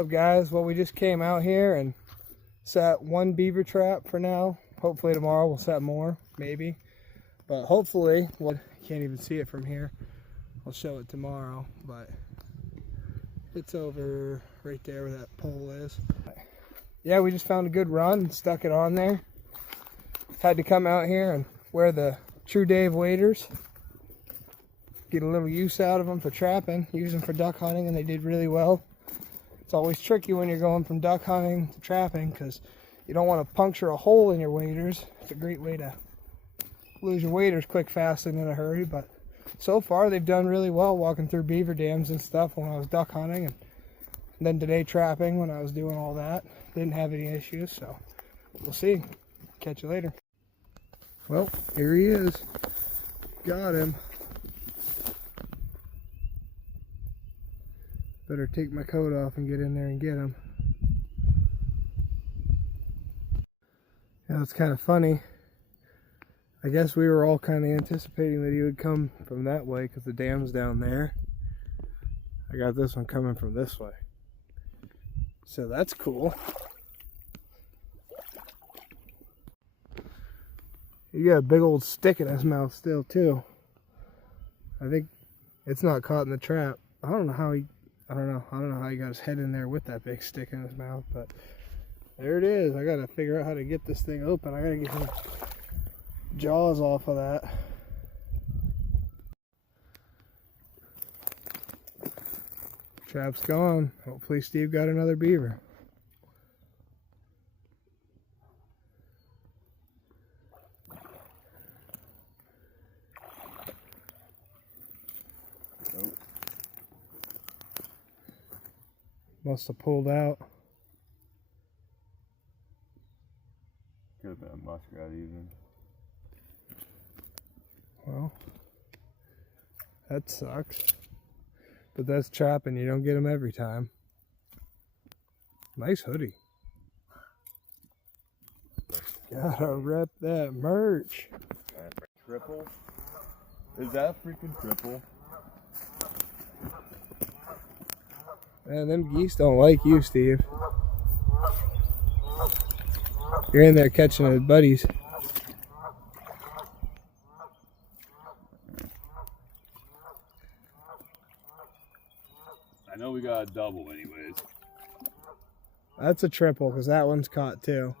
What's up, guys? Well, we just came out here and set one beaver trap for now. Hopefully tomorrow we'll set more, maybe. But hopefully, well, you can't even see it from here. I'll show it tomorrow, but it's over right there where that pole is. Yeah, we just found a good run and stuck it on there. Had to come out here and wear the True Dave waders. Get a little use out of them for trapping, use them for duck hunting, and they did really well. It's always tricky when you're going from duck hunting to trapping because you don't want to puncture a hole in your waders. It's a great way to lose your waders quick, fast, and in a hurry. But so far they've done really well walking through beaver dams and stuff when I was duck hunting, and then today trapping when I was doing all that. Didn't have any issues, so we'll see. Catch you later. Well, here he is. Got him. Better take my coat off and get in there and get him. Yeah, it's kind of funny. I guess we were all kind of anticipating that he would come from that way because the dam's down there. I got this one coming from this way. So that's cool. He got a big old stick in his mouth still too. I think it's not caught in the trap. I don't know how he got his head in there with that big stick in his mouth, but there it is. I gotta figure out how to get this thing open. I gotta get his jaws off of that. Trap's gone. Hopefully Steve got another beaver. Nope. Must have pulled out. Could have been a muskrat even. Well, that sucks. But that's trapping. You don't get them every time. Nice hoodie. Gotta rep that merch. Triple? Is that a freaking triple? Man, them geese don't like you, Steve. You're in there catching his buddies. I know we got a double anyways. That's a triple because that one's caught too.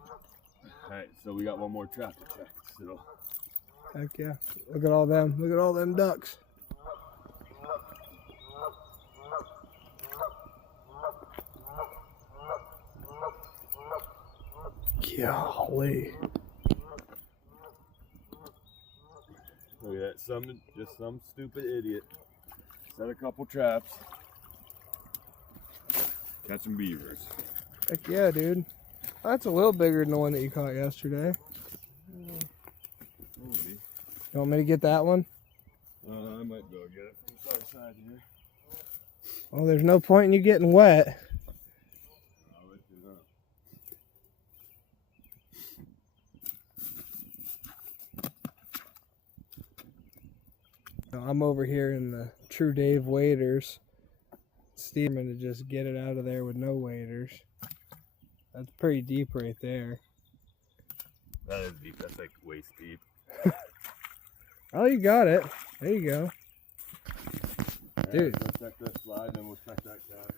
Alright, so we got one more trap to check. So. Heck yeah. Look at all them. Look at all them ducks. Golly. Look at that. Just some stupid idiot. Set a couple traps. Catching beavers. Heck yeah, dude. That's a little bigger than the one that you caught yesterday. Maybe. You want me to get that one? I might go get it from the other side here. Well, there's no point in you getting wet. I'll let you know. I'm over here in the True Dave waders. Steve, I'm gonna just get it out of there with no waders. That's pretty deep right there. That is deep. That's like waist deep. Oh, you got it. There you go. Right, dude. Let's check this slide, then we'll check that cast.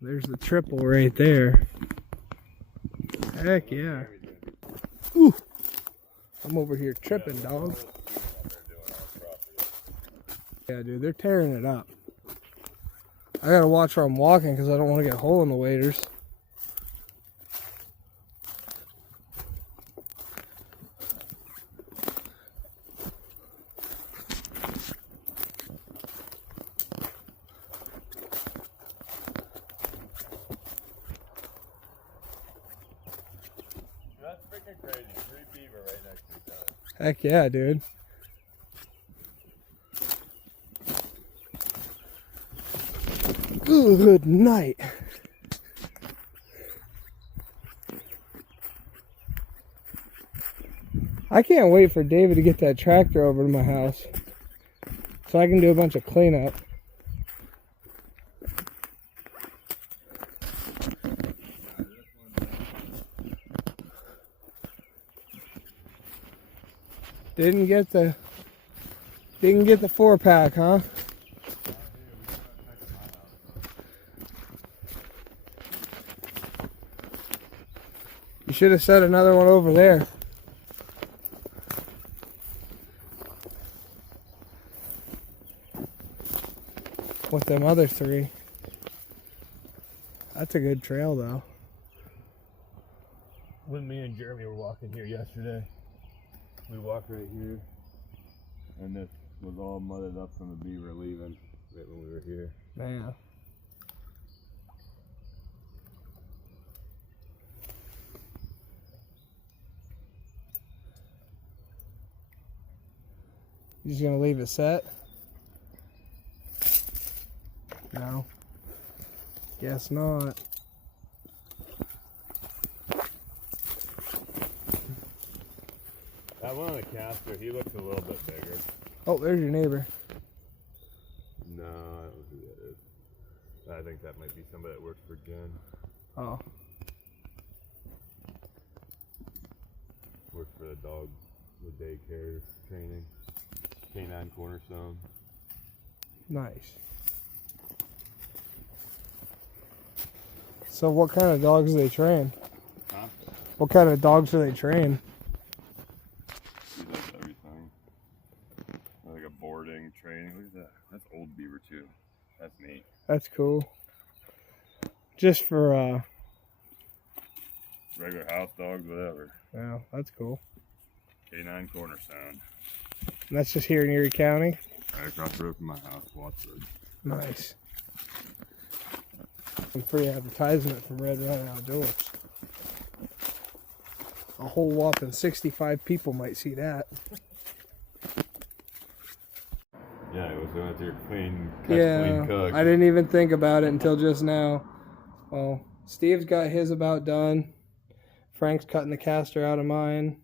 There's the triple right there. Heck yeah. Ooh. I'm over here tripping, dog. Yeah, dude, they're tearing it up. I gotta watch where I'm walking because I don't want to get a hole in the waders. That's freaking crazy. 3 beaver right next to each other. Heck yeah, dude. Good night. I can't wait for David to get that tractor over to my house so I can do a bunch of cleanup. Didn't get the 4-pack, huh? You should have set another one over there. With them other 3. That's a good trail though. When me and Jeremy were walking here yesterday, we walked right here, and this was all mudded up from the beaver leaving right when we were here. Man. You just gonna leave it set? No. Guess not. That one on the caster, he looks a little bit bigger. Oh, there's your neighbor. No, I don't know who that is. I think that might be somebody that works for Jen. Oh. Works for the dog, the daycare training. Canine Cornerstone. Nice. So what kind of dogs do they train? Huh? What kind of dogs do they train? He does everything. Like a boarding, training. Look at that. That's old beaver too. That's neat. That's cool. Just for Regular house dogs, whatever. yeah, that's cool. Canine Cornerstone. And that's just here in Erie County? Right across the road from my house, Watford. Nice. And free advertisement from Red Run Outdoors. A whole whopping 65 people might see that. Yeah, it was going through clean, Yeah, cook. I didn't even think about it until just now. Well, Steve's got his about done. Frank's cutting the caster out of mine.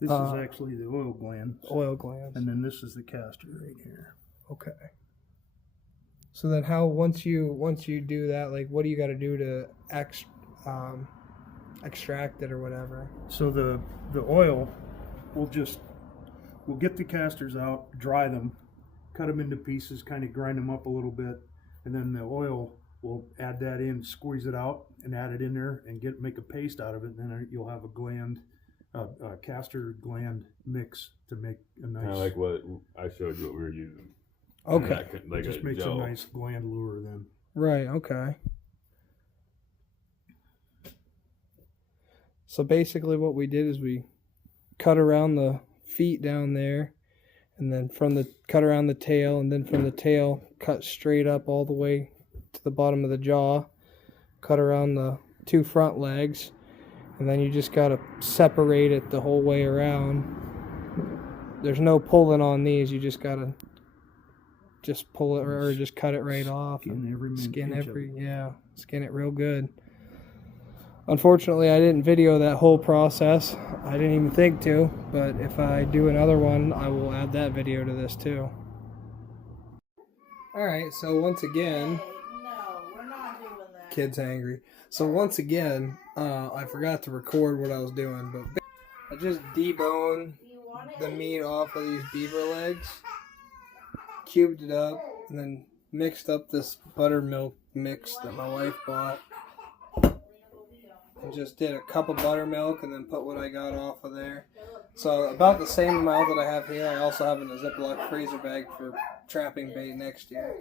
This is actually the oil glands. Oil glands. And then this is the caster right here. Okay. So then how, once you do that, like what do you got to do to extract it or whatever? So the oil, we'll get the casters out, dry them, cut them into pieces, kind of grind them up a little bit, and then the oil, we'll add that in, squeeze it out, and add it in there, and make a paste out of it. And then you'll have a caster gland mix to make a nice. Kind of like what I showed you what we were using. Okay. Like it just makes gel. a nice gland lure then. Right, okay. So basically what we did is we cut around the feet down there, and then cut around the tail, and then from the tail cut straight up all the way to the bottom of the jaw, cut around the 2 front legs, and then you just got to separate it the whole way around. There's no pulling on these, you just got to just pull it or just cut it right off. Skin it real good. Unfortunately, I didn't video that whole process. I didn't even think to, but if I do another one, I will add that video to this too. Alright, so once again, no, we're not doing that. Kid's angry. So once again, I forgot to record what I was doing, but I just deboned the meat off of these beaver legs, cubed it up, and then mixed up this buttermilk mix that my wife bought. And just did a cup of buttermilk and then put what I got off of there. So about the same amount that I have here. I also have in a Ziploc freezer bag for trapping bait next year.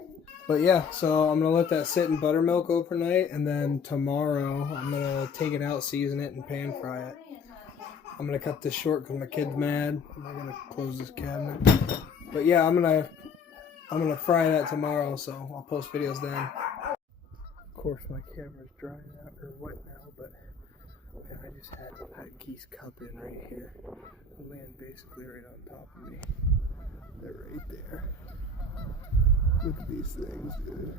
But yeah, so I'm going to let that sit in buttermilk overnight, and then tomorrow I'm going to take it out, season it, and pan fry it. I'm going to cut this short because my kid's mad. I'm not going to close this cabinet. But yeah, I'm going to fry that tomorrow, so I'll post videos then. Of course my camera's drying out, or wet now, but man, I just had that geese cup in right here. They land basically right on top of me. They're right there. Look at these things, dude.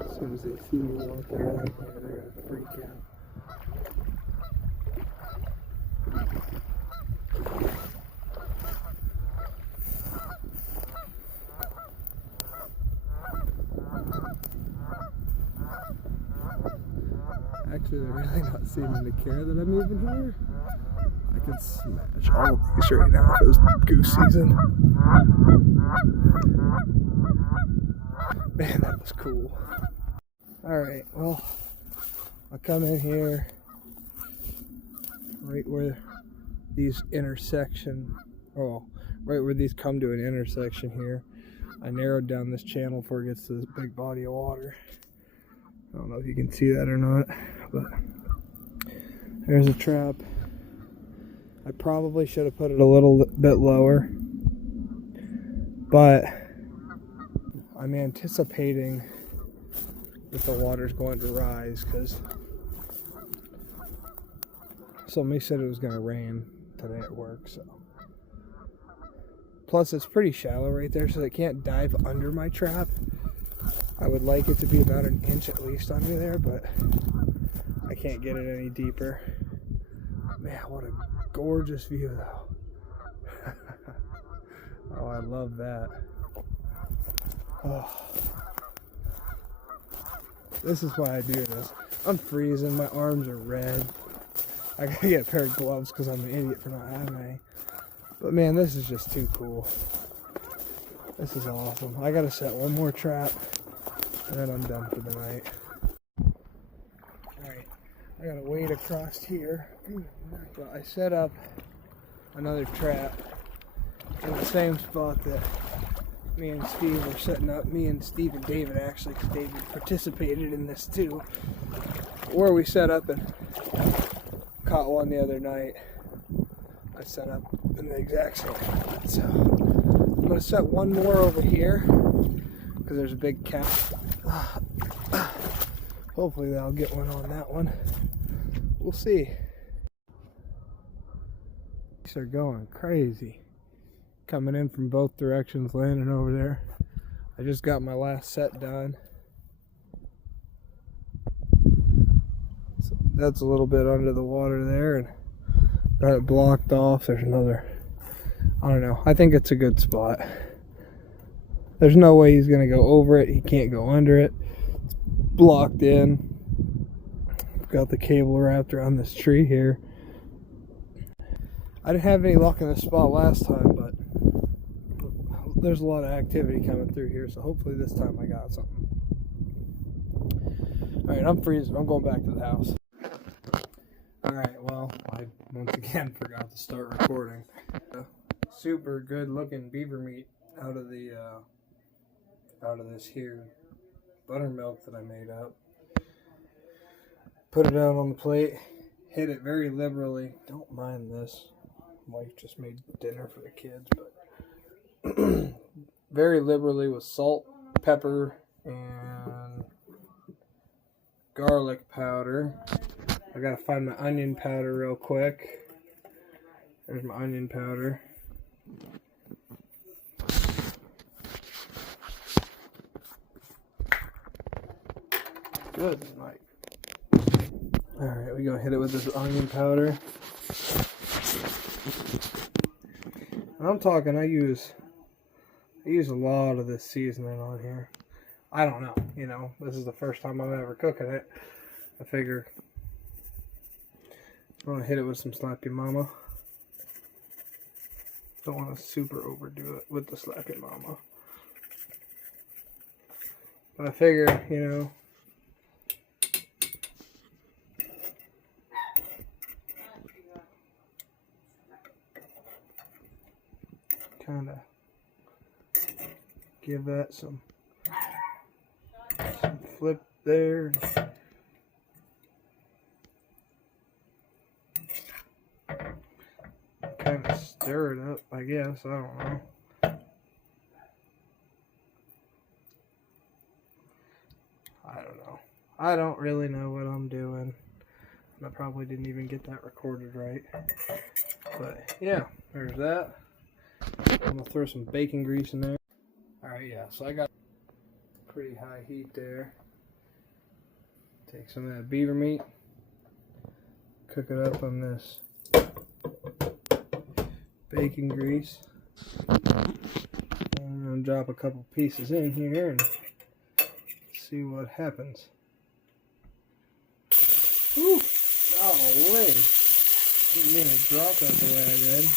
As soon as they see me walking around here, they're gonna freak out. Actually, they're really not seeming to care that I'm even here. could smash all of these right now if it was goose season. Man, that was cool. Alright, well, I'll come in here right where these right where these come to an intersection here. I narrowed down this channel before it gets to this big body of water. I don't know if you can see that or not, but there's a trap. I probably should have put it a little bit lower, but I'm anticipating that the water's going to rise because somebody said it was going to rain today at work, so. Plus, it's pretty shallow right there, so they can't dive under my trap. I would like it to be about an inch at least under there, but I can't get it any deeper. Man, what a gorgeous view, though. Oh, I love that. Oh. This is why I do this. I'm freezing. My arms are red. I gotta get a pair of gloves because I'm an idiot for not having any. But man, this is just too cool. This is awesome. I gotta set one more trap and then I'm done for the night. Alright, I gotta wade across here. But I set up another trap in the same spot that me and Steve were setting up. Me and Steve and David, actually, because David participated in this too. Where we set up and caught one the other night. I set up in the exact same spot. So I'm going to set one more over here because there's a big cap. Hopefully that'll get one on that one. We'll see. These are going crazy. Coming in from both directions, landing over there. I just got my last set done. So that's a little bit under the water there, and got it blocked off. There's another, I don't know. I think it's a good spot. There's no way he's gonna go over it. He can't go under it. It's blocked in. Got the cable wrapped around this tree here. I didn't have any luck in this spot last time, but there's a lot of activity coming through here, so hopefully this time I got something. Alright, I'm freezing. I'm going back to the house. Alright, well, I once again forgot to start recording. Super good looking beaver meat out of this here buttermilk that I made up. Put it out on the plate, hit it very liberally. Don't mind this. Wife just made dinner for the kids, but very liberally with salt, pepper, and garlic powder. I gotta find my onion powder real quick. There's my onion powder. Good night. Alright, we're gonna hit it with this onion powder. And I'm talking, I use a lot of this seasoning on here. I don't know, you know, this is the first time I'm ever cooking it. I figure I'm gonna hit it with some Slappy Mama. Don't want to super overdo it with the Slappy Mama. But I figure, you know, kind of give that some flip there. Kind of stir it up, I guess. I don't know. I don't really know what I'm doing. I probably didn't even get that recorded right. But yeah, there's that. I'm gonna throw some bacon grease in there. Alright, yeah, so I got pretty high heat there. Take some of that beaver meat, cook it up on this bacon grease. I'm gonna drop a couple pieces in here and see what happens. Whew, golly. Didn't mean to drop that the way I did.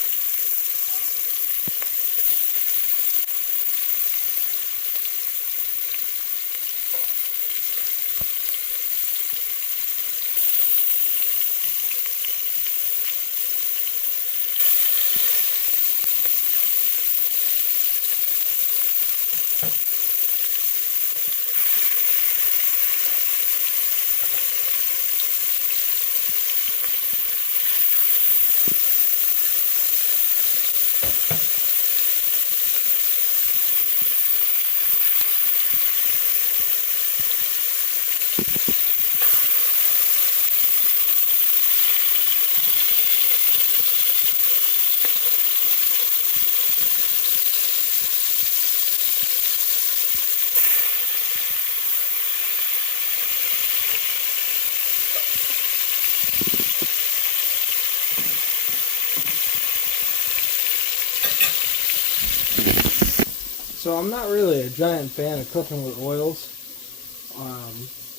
So I'm not really a giant fan of cooking with oils,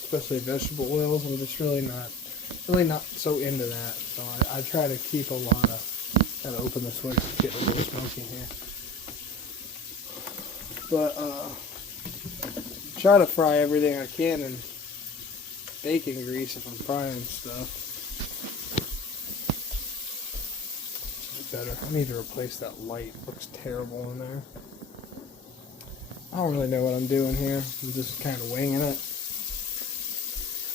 especially vegetable oils. I'm just really not so into that. So I try to keep a lot of, gotta open this way, it's getting a little smoky here. But try to fry everything I can in bacon grease if I'm frying stuff. Better. I need to replace that light. It looks terrible in there. I don't really know what I'm doing here. I'm just kind of winging it.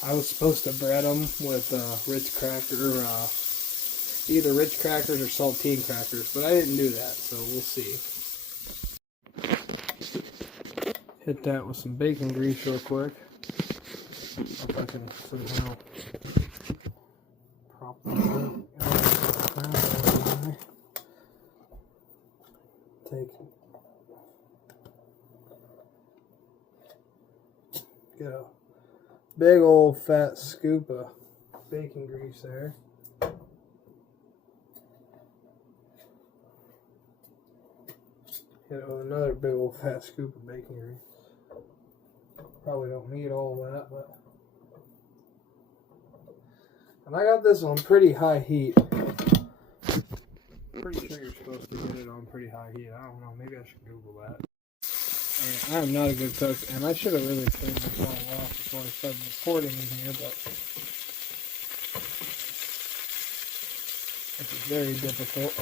I was supposed to bread them with Ritz cracker, either Ritz crackers or saltine crackers, but I didn't do that, so we'll see. Hit that with some bacon grease real quick. If I can somehow prop this up. Get a big old fat scoop of bacon grease there. Hit it with another big old fat scoop of bacon grease. Probably don't need all that, but. And I got this on pretty high heat. Pretty sure you're supposed to get it on pretty high heat. I don't know, maybe I should Google that. Alright, I am not a good cook, and I should have really cleaned this all off before I started recording in here, but this is very difficult.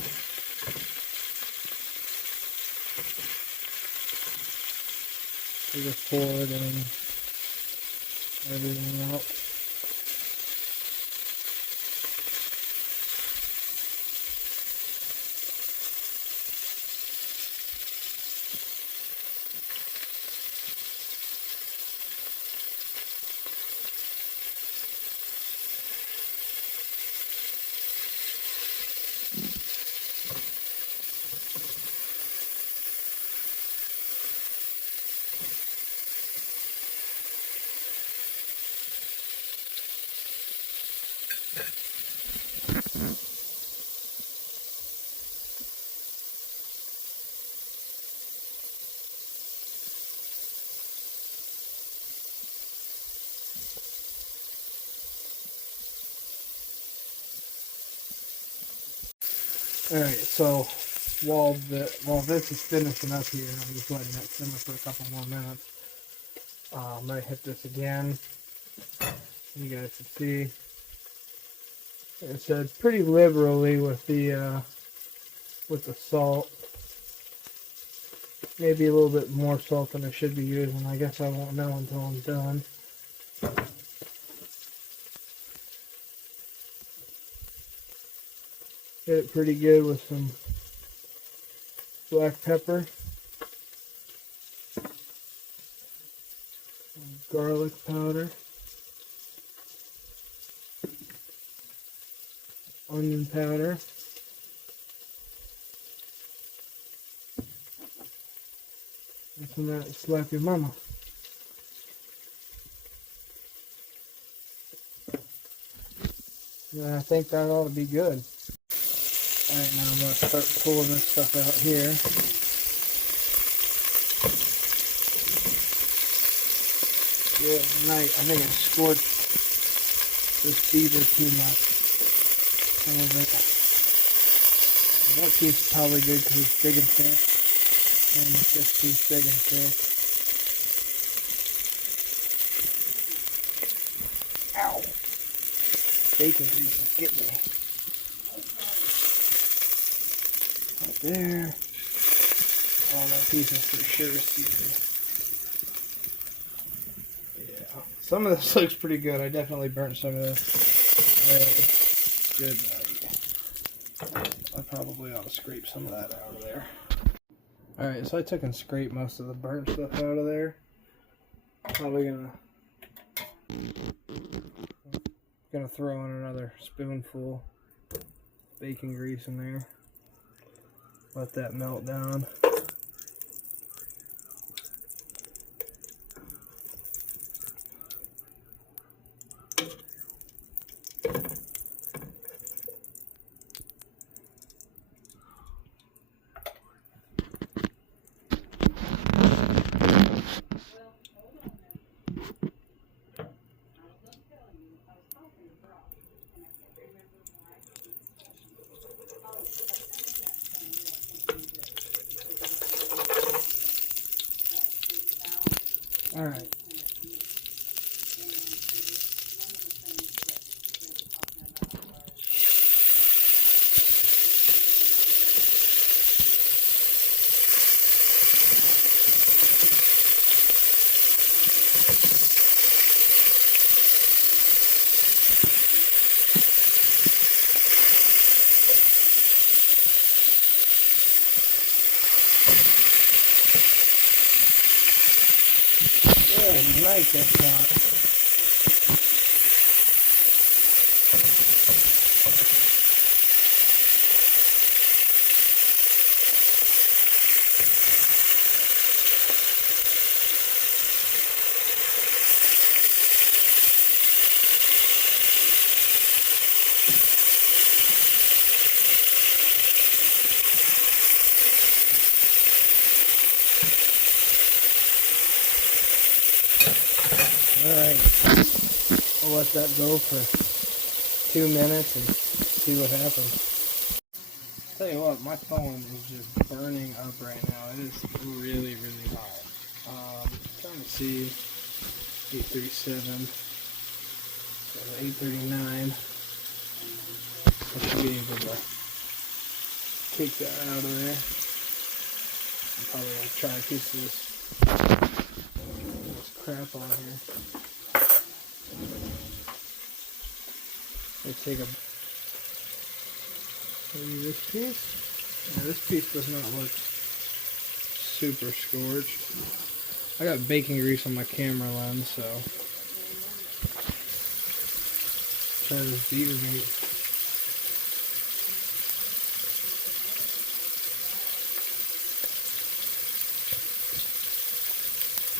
To just pour it and everything out. Alright, so while this is finishing up here, I'm just letting that simmer for a couple more minutes. I'm going to hit this again. You guys can see. It said pretty liberally with the salt. Maybe a little bit more salt than I should be using. I guess I won't know until I'm done. Hit it pretty good with some black pepper, garlic powder, onion powder, and some of that slap your mama. And I think that ought to be good. Alright, now I'm going to start pulling this stuff out here. Yeah, night. I think I scorched this beaver too much. some of it. That piece is probably good because it's big and thick. And this piece big and thick. Ow! Bacon grease is getting me. Right there. Oh, that piece is for sure seared. Yeah. Some of this looks pretty good. I definitely burnt some of this. Good night. I probably ought to scrape some of that out of there. Alright, so I took and scraped most of the burnt stuff out of there. Probably gonna throw in another spoonful of bacon grease in there. Let that melt down. Alright. Good night, that's not. Alright, we'll let that go for 2 minutes and see what happens. Tell you what, my phone is just burning up right now. It is really, really hot. Trying to see 837, so 839. I should be able to kick that out of there. I'm probably going to try a piece of this crap on here. I take maybe this piece. Yeah, this piece does not look super scorched. I got bacon grease on my camera lens, so try this beaver bait.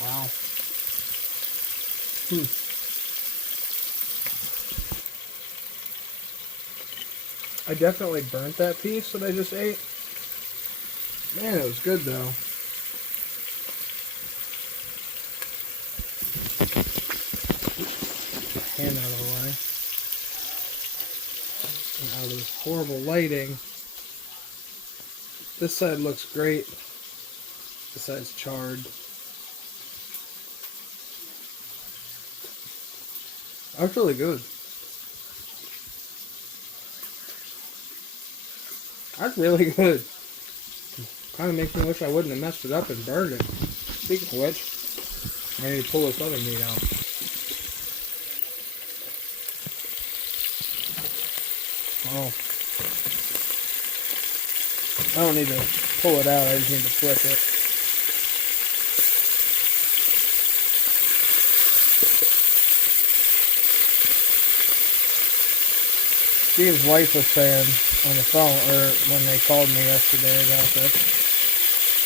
Wow. I definitely burnt that piece that I just ate. Man, it was good though. Hand out of the way. And out of this horrible lighting. This side looks great. This side's charred. That's really good. That's really good. Kind of makes me wish I wouldn't have messed it up and burned it. Speaking of which, I need to pull this other meat out. Oh. I don't need to pull it out, I just need to flip it. Steve's wife was saying on the phone, or when they called me yesterday about this,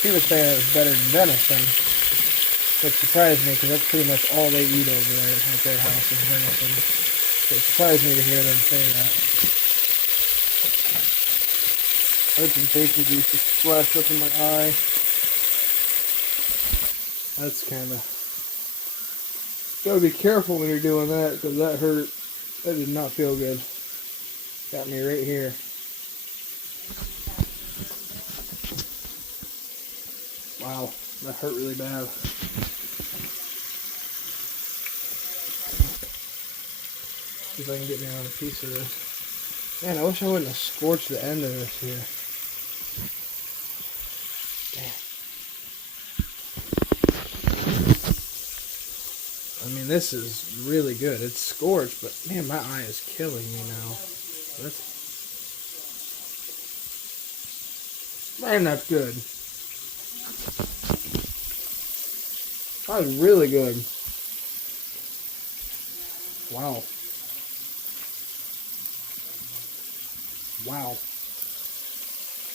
she was saying it was better than venison, which surprised me because that's pretty much all they eat over there at their house is venison. So it surprised me to hear them say that. There's some bacon grease just splashed up in my eye. That's kind of... Gotta be careful when you're doing that because that hurt. That did not feel good. Got me right here. Wow, that hurt really bad. See if I can get me on a piece of this. Man, I wish I wouldn't have scorched the end of this here. Damn. I mean, this is really good. It's scorched, but man, my eye is killing me now. Man, that's good. That was really good. Wow. Wow.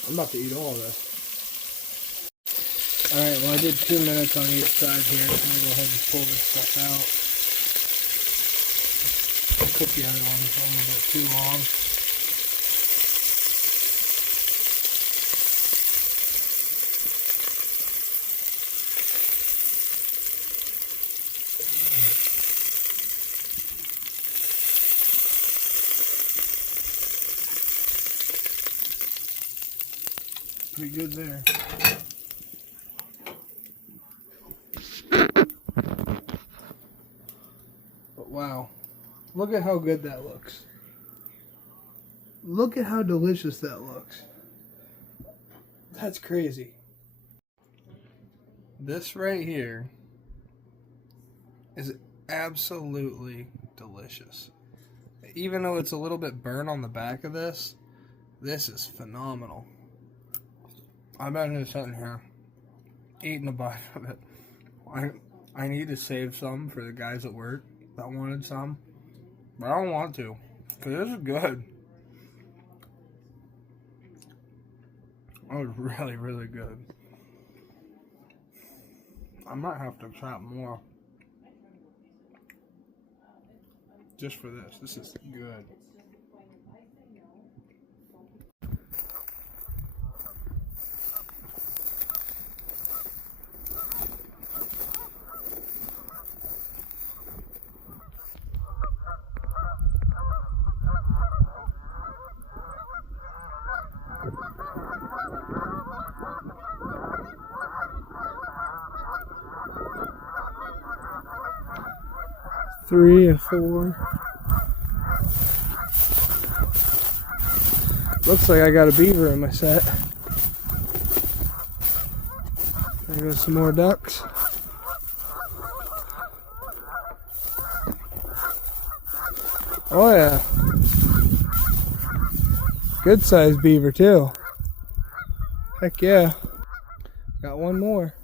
I'm about to eat all of this. Alright, well I did 2 minutes on each side here. I'm going to go ahead and pull this stuff out. I cooked the other one a little bit too long. Pretty good there. But wow, look at how good that looks. Look at how delicious that looks. That's crazy. This right here is absolutely delicious. Even though it's a little bit burnt on the back of this, this is phenomenal. I've been just sitting here eating a bite of it. I need to save some for the guys at work that wanted some, but I don't want to because this is good. That was really, really good. I might have to trap more just for this. This is good. Three and four. Looks like I got a beaver in my set. There goes some more ducks. Oh yeah. Good sized beaver too. Heck yeah. Got one more.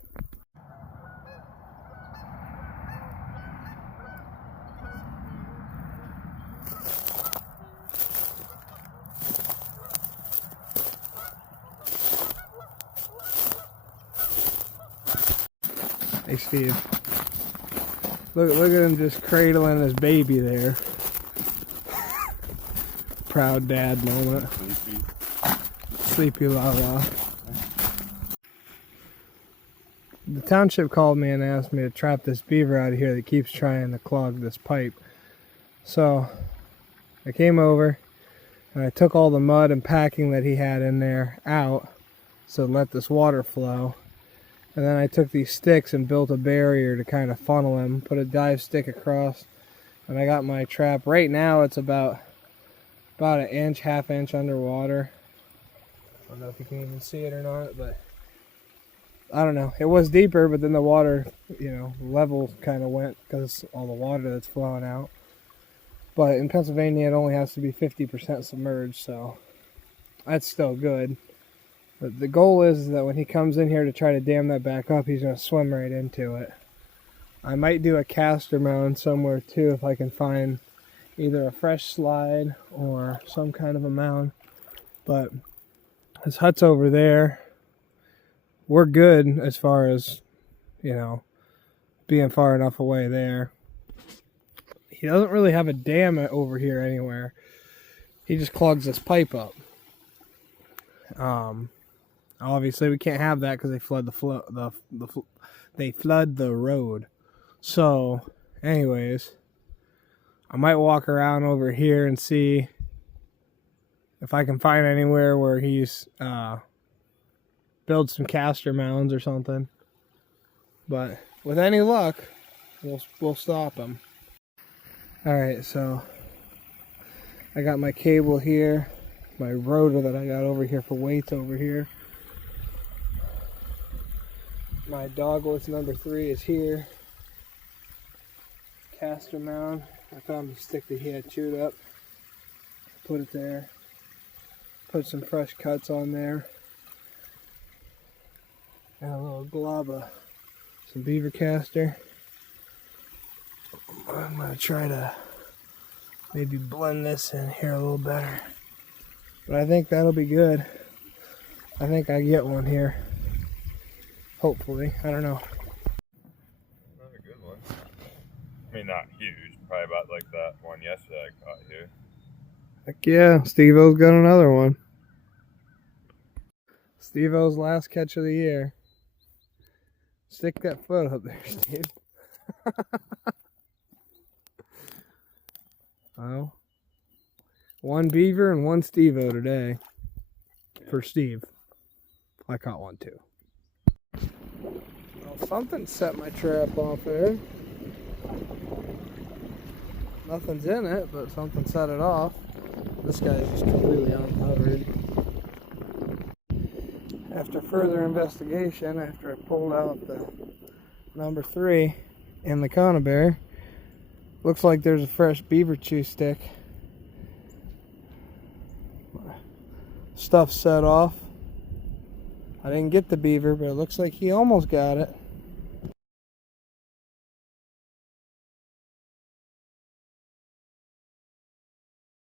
Hey Steve, look at him just cradling his baby there. Proud dad moment. Sleepy Lala. The township called me and asked me to trap this beaver out of here that keeps trying to clog this pipe. So I came over and I took all the mud and packing that he had in there out so let this water flow. And then I took these sticks and built a barrier to kind of funnel him, put a dive stick across, and I got my trap. Right now it's about an inch, half inch underwater. I don't know if you can even see it or not, but I don't know. It was deeper, but then the water, level kind of went because all the water that's flowing out. But in Pennsylvania, it only has to be 50% submerged, so that's still good. But the goal is that when he comes in here to try to dam that back up, he's going to swim right into it. I might do a caster mound somewhere too if I can find either a fresh slide or some kind of a mound. But his hut's over there. We're good as far as, being far enough away there. He doesn't really have a dam over here anywhere. He just clogs this pipe up. Obviously, we can't have that because they flood they flood the road. So, anyways, I might walk around over here and see if I can find anywhere where he's build some caster mounds or something. But with any luck, we'll stop him. All right, so I got my cable here, my rotor that I got over here for weights over here. My dogwoods number 3 is here. Caster mound. I found the stick that he had chewed up. Put it there. Put some fresh cuts on there. And a little glob of some beaver caster. I'm going to try to maybe blend this in here a little better. But I think that'll be good. I think I get one here. Hopefully. I don't know. Another good one. I mean, not huge. Probably about like that one yesterday I caught here. Heck yeah. Steve-O's got another one. Steve-O's last catch of the year. Stick that foot up there, Steve. Oh. 1 beaver and 1 Steve-O today. For Steve. I caught one too. Well, something set my trap off there. Nothing's in it, but something set it off. This guy's just completely uncovered. After further investigation, after I pulled out the number 3 in the conibear, looks like there's a fresh beaver chew stick. Stuff set off. I didn't get the beaver, but it looks like he almost got it.